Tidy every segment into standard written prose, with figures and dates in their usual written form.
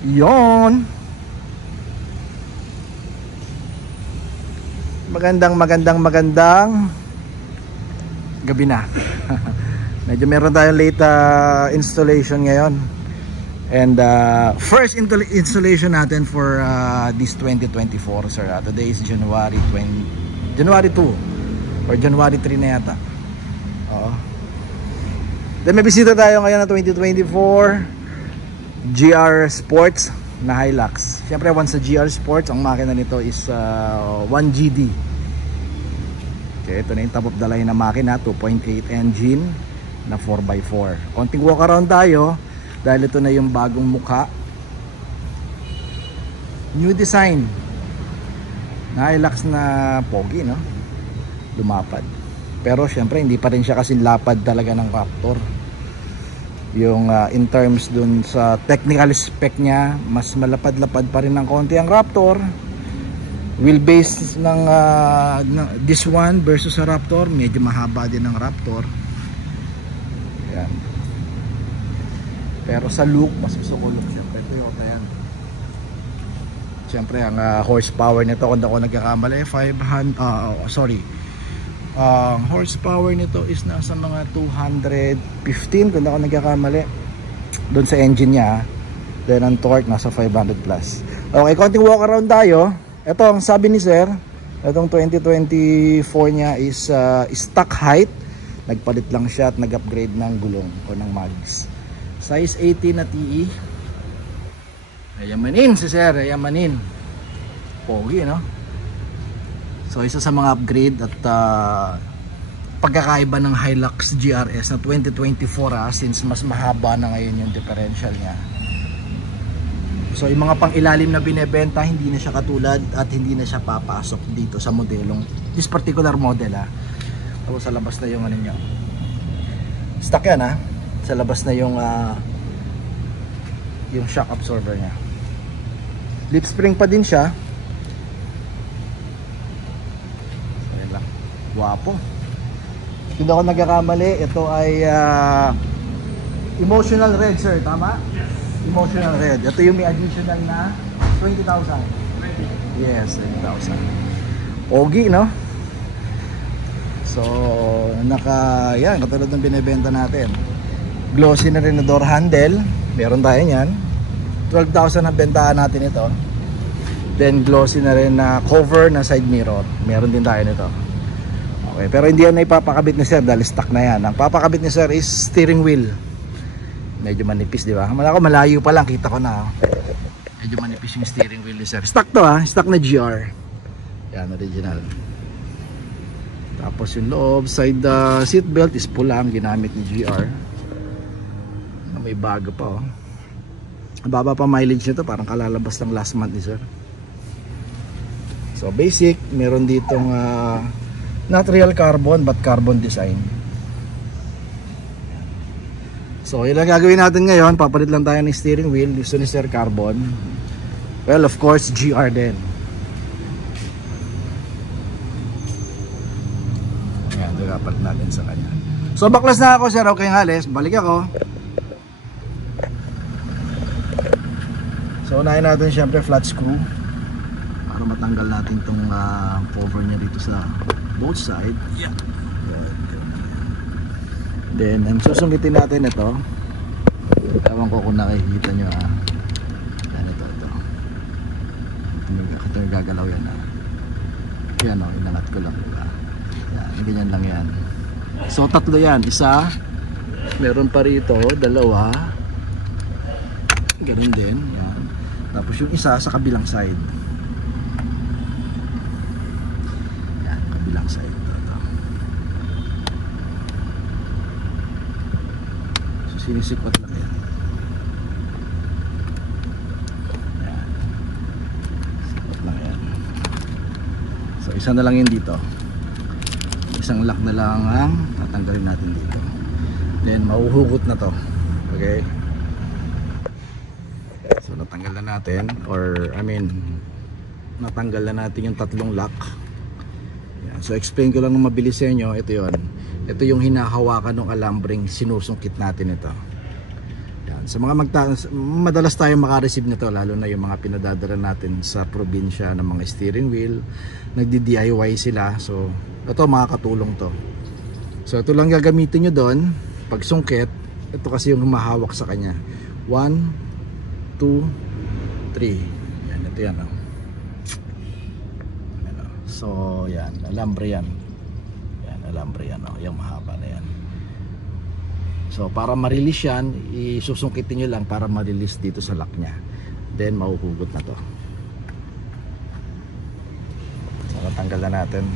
Yon. Magandang gabi na. Medyo meron tayong late installation ngayon. And first installation natin for this 2024, sir. Today is January 2 or January 3 na yata. Oo. Then may bisita tayo ngayon na 2024 GR Sports na Hilux. Siyempre once sa GR Sports, ang makina nito is 1GD. Okay, ito na yung top of the line na makina, 2.8 engine na 4x4. Konting walk around tayo dahil ito na yung bagong mukha, new design na Hilux na pogi, no? Lumapad. Pero syempre hindi pa rin siya kasi lapad talaga ng Raptor. Yung in terms dun sa technical spec niya, mas malapad-lapad pa rin ng konti ang Raptor. Wheelbase ng this one versus sa Raptor, medyo mahaba din ng Raptor. Yan. Pero sa look, mas gusto ko look syempre Toyota yan. Syempre ang horsepower nito, kung ako nagkakamali, 500 horsepower nito is nasa mga 215 kung ako nagkakamali doon sa engine niya. Then ang torque nasa 500 plus. Okay, konting walk around tayo. Ito ang sabi ni sir, itong 2024 niya is stock height. Nagpalit lang siya at nag-upgrade ng gulong o ng mags. Size 18 na TE. Ayamanin si sir, ayamanin. Pogi, no? So isa sa mga upgrade at pagkakaiba ng Hilux GRS na 2024 since mas mahaba na ngayon yung differential niya. So yung mga pang ilalim na binebenta, hindi na siya katulad at hindi na siya papasok dito sa modelong this particular model Tapos sa labas na yung ano niya. Stock yan Sa labas na yung shock absorber niya. Lip spring pa din siya. Guwapo. Hindi ako nagkakamali, ito ay emotional red, sir, tama? Yes. Emotional red. Ito yung may additional na 20,000. Yes, 20,000. Ogi, no? So, yan, katulad ng binibenta natin. Glossy na rin na door handle. Meron tayo niyan. 12,000 ang bentahan natin ito. Then glossy na rin na cover na side mirror. Meron din tayo nito. Okay, pero hindi yan na ipapakabit ni sir dahil stock na yan. Ang papakabit ni sir is steering wheel. Medyo manipis, di ba? Malayo pa lang, kita ko na. Medyo manipis yung steering wheel ni sir. Stock to stock na GR. Yan, original. Tapos yung loob, side seat belt is pula ang ginamit ni GR. May bago pa Baba pa mileage nito, parang kalalabas lang last month ni sir. So basic, meron ditong not real carbon but carbon design. So yun ang gagawin natin ngayon. Papalit lang tayo ng steering wheel. Gusto ni sir carbon. Well, of course GR din. Ayan, dapat natin sa kanya. So baklas na ako sir. Okay nga les, balik ako. So unahin natin syempre flat screw para matanggal natin itong cover nya dito sa both side. Yeah. Then susungitin natin ito. Ewan ko kung nakikita nyo Yan, ito yung gagalaw yan Yan inangat ko lang Yan, ganyan lang yan. So tatlo yan. Isa, meron pa rito, dalawa, ganun din. Yan. Tapos yung isa sa kabilang side. Yan, kabilang side. Sinisikot lang yan. Yan. Sikot lang yan. So isa na lang yun dito. Isang lock na lang ang tatanggalin natin dito. Then mahuhugot na to. Okay. So natanggal na natin, or natanggal na natin yung tatlong lock. Yan. So explain ko lang ng mabilis sa inyo. Ito yun. Ito yung hinahawakan ng alambring sinusungkit natin ito. Yan. Sa mga madalas tayo maka-receive nito, lalo na yung mga pinadadala natin sa probinsya ng mga steering wheel, nagdi-DIY sila. So ito, makakatulong to. So ito lang gagamitin nyo doon pag sungkit. Ito kasi yung humahawak sa kanya. 1, 2, 3. Yan, ito yan, oh. So yan, alambre yan. Yan, alambre yan, oh. Yung mahaba na yan. So para ma-release yan, isusungkitin nyo lang para ma-release dito sa lock nya. Then mahuhugot na to. So natanggal na natin.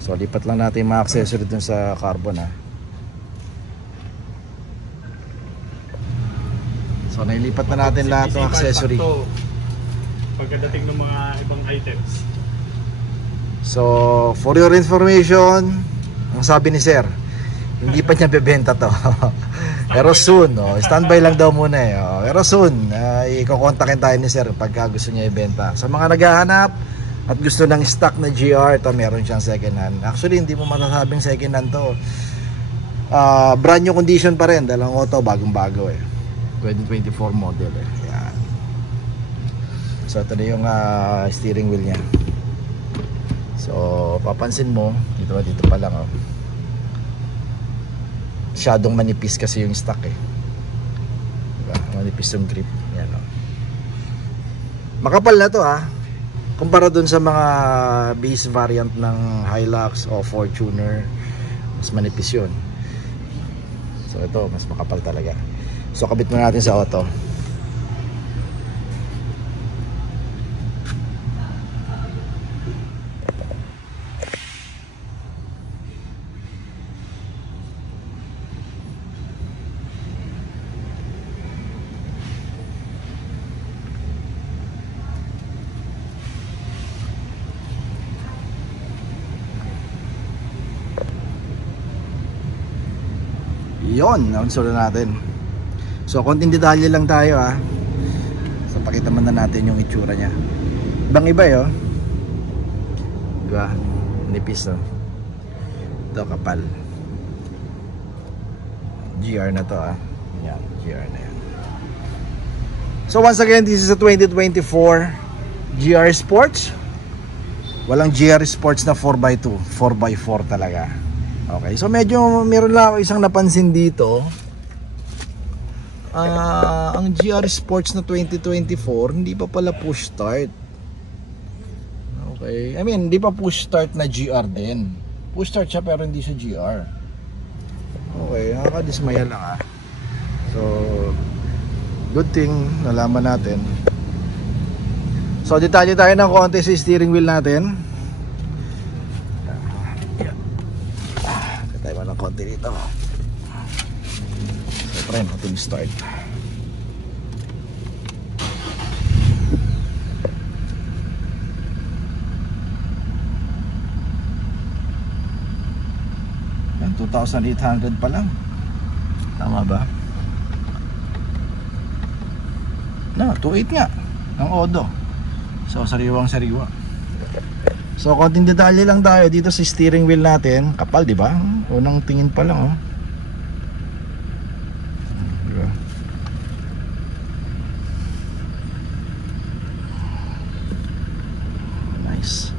So lipat lang natin yung mga accessory dun sa carbon, ha. So nailipat na natin lahat ng accessory. Pagkadating ng mga ibang items. So for your information, ang sabi ni sir, hindi pa niya bebenta to. Pero soon, standby lang daw muna eh. Pero soon, iko-kontakin tayo ni sir pagka gusto niya ibenta. Sa mga naghahanap at gusto ng stock na GR, ito meron siyang second hand. Actually, hindi mo masasabing second hand to. Brand new condition pa rin, dalang auto, bagong-bago eh. 2024 model eh. Yan. So ito na yung steering wheel niya. So papansin mo, dito pa lang, oh. Masyadong manipis kasi yung stock eh. Diba? Manipis yung grip. Yan, oh. Makapal na to, ha. Kumpara dun sa mga base variant ng Hilux o Fortuner, mas manipis yun. So ito, mas makapal talaga. So kabit mo natin sa auto. Yon, na-install natin. So konting detalye lang tayo, ha. So pakita man na natin yung itsura niya. Ibang iba yun, diba? Nipis, oh. Ito kapal. GR na to, ha. Yan, GR na yan. So once again, this is a 2024 GR Sports. Walang GR Sports na 4x2, 4x4 talaga. Okay, so medyo meron lang ako isang napansin dito. Ang GR Sports na 2024 hindi pa pala push start. Okay, I mean hindi pa push start na GR din. Push start siya pero hindi siya GR. Okay, nakakadismaya lang, ha. So good thing nalaman natin. So detalye tayo ng konti sa steering wheel natin. Ng konti dito. So try natin start. Yan, 2,800 pa lang. Tama ba? No, 2.8 nga ang odo. So sariwang sariwa. So konting detalye lang tayo dito sa steering wheel natin. Kapal, di ba? Unang tingin pa lang, oh. Diba? Nice.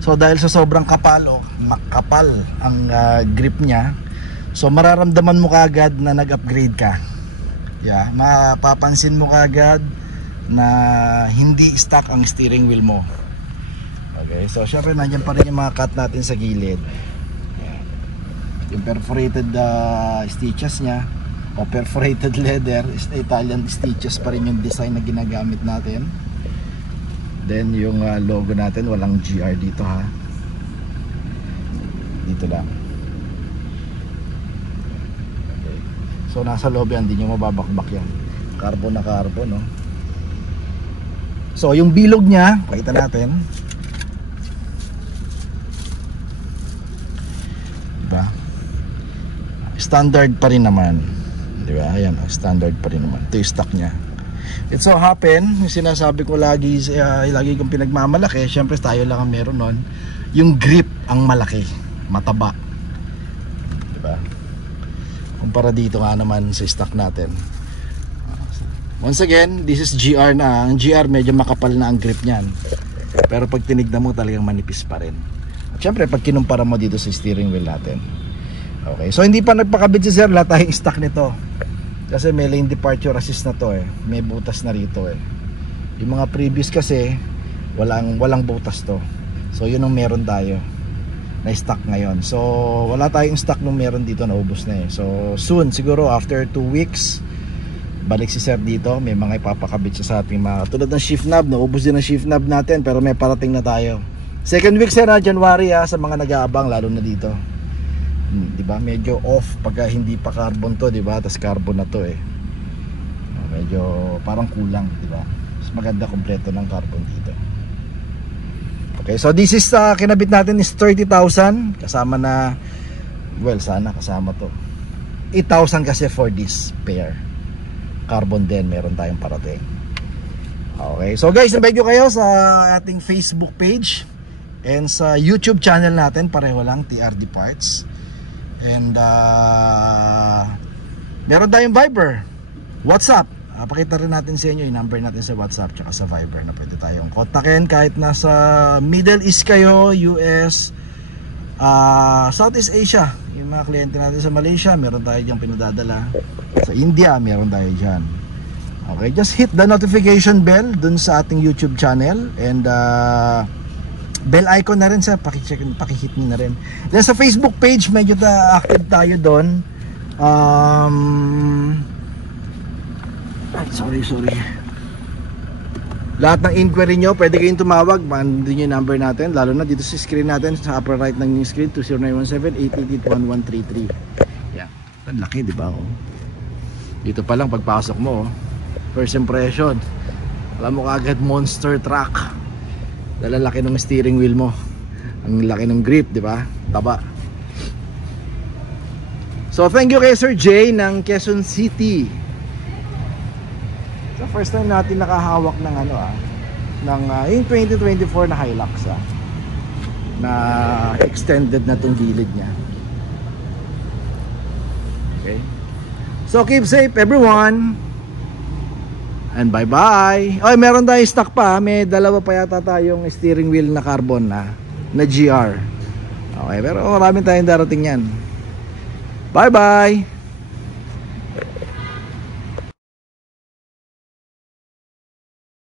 So dahil sa sobrang kapal, oh, makapal ang grip niya. So mararamdaman mo kaagad na nag-upgrade ka. Yeah, mapapansin mo kaagad na hindi stock ang steering wheel mo. Okay, so syempre nandiyan pa rin yung mga cut natin sa gilid. Ayan. Yung perforated stitches nya o perforated leather, Italian stitches pa rin yung design na ginagamit natin. Then yung logo natin, walang GR dito, ha. Dito lang. Okay. So nasa loob yan, hindi nyo mababakbak yan. Carbon na carbon, no. So yung bilog nya, pakita natin. Standard pa rin naman, di ba? Ayan, standard pa rin naman. Ito yung stock nya. It so happen, yung sinasabi ko lagi kong pinagmamalaki, syempre tayo lang ang meron nun, yung grip ang malaki, mataba, di ba? kumpara dito nga naman sa stock natin. Once again, this is GR na. Ang GR medyo makapal na ang grip niyan, pero pag tinignan mo talagang manipis pa rin. At syempre pag kinumpara mo dito sa steering wheel natin. Okay, so hindi pa nagpakabit si sir, lahat tayong stock nito. Kasi may lane departure assist na to eh. May butas na rito eh. Yung mga previous kasi walang butas to. So yun ang meron tayo na stock ngayon. So wala tayong stock nung meron dito, naubos na eh. So soon, siguro after 2 weeks, balik si sir dito. May mga ipapakabit siya sa ating mga, tulad ng shift knob, naubos din ang shift knob natin, pero may parating na tayo. Second week sir, January sa mga nag-aabang, lalo na dito. Diba? Medyo off pagka hindi pa carbon to, diba? Tas carbon na to eh. Medyo parang kulang, diba? Mas maganda kompleto ng carbon dito. Okay, so this is kinabit natin is 30,000 kasama na, well sana kasama to 8,000 kasi for this pair. Carbon din meron tayong parating. Okay, so guys, invite ko kayo sa ating Facebook page and sa YouTube channel natin, pareho lang, TRD Parts. And meron tayong Viber, WhatsApp. Pakita rin natin sa inyo yung number natin sa WhatsApp tsaka sa Viber na pwede tayong kontakin kahit nasa Middle East kayo, US, Southeast Asia. Yung mga kliyente natin sa Malaysia, meron tayo dyan pinadadala. Sa India, meron tayo dyan. Okay, just hit the notification bell dun sa ating YouTube channel. And bell icon na rin sa pakihit nyo na rin. Then sa Facebook page, medyo active tayo doon. Sorry. Lahat ng inquiry nyo, pwede kayong tumawag. Mandun yung number natin, lalo na dito sa screen natin, sa upper right ng yung screen, 20917-888-1133. Yeah, ang laki, di ba? Oh. Dito pa lang pagpasok mo, first impression, alam mo kaagad monster truck. Dahil laki ng steering wheel mo, ang laki ng grip, di ba? Taba. So thank you kay Sir Jay ng Quezon City. So first time natin nakahawak ng ng yung 2024 na Hilux na extended na tong gilid niya. Okay, so keep safe everyone and bye bye. Oy, meron tayong stock pa, may dalawa pa yata tayong steering wheel na carbon na GR. Okay, pero marami tayong darating yan. Bye bye.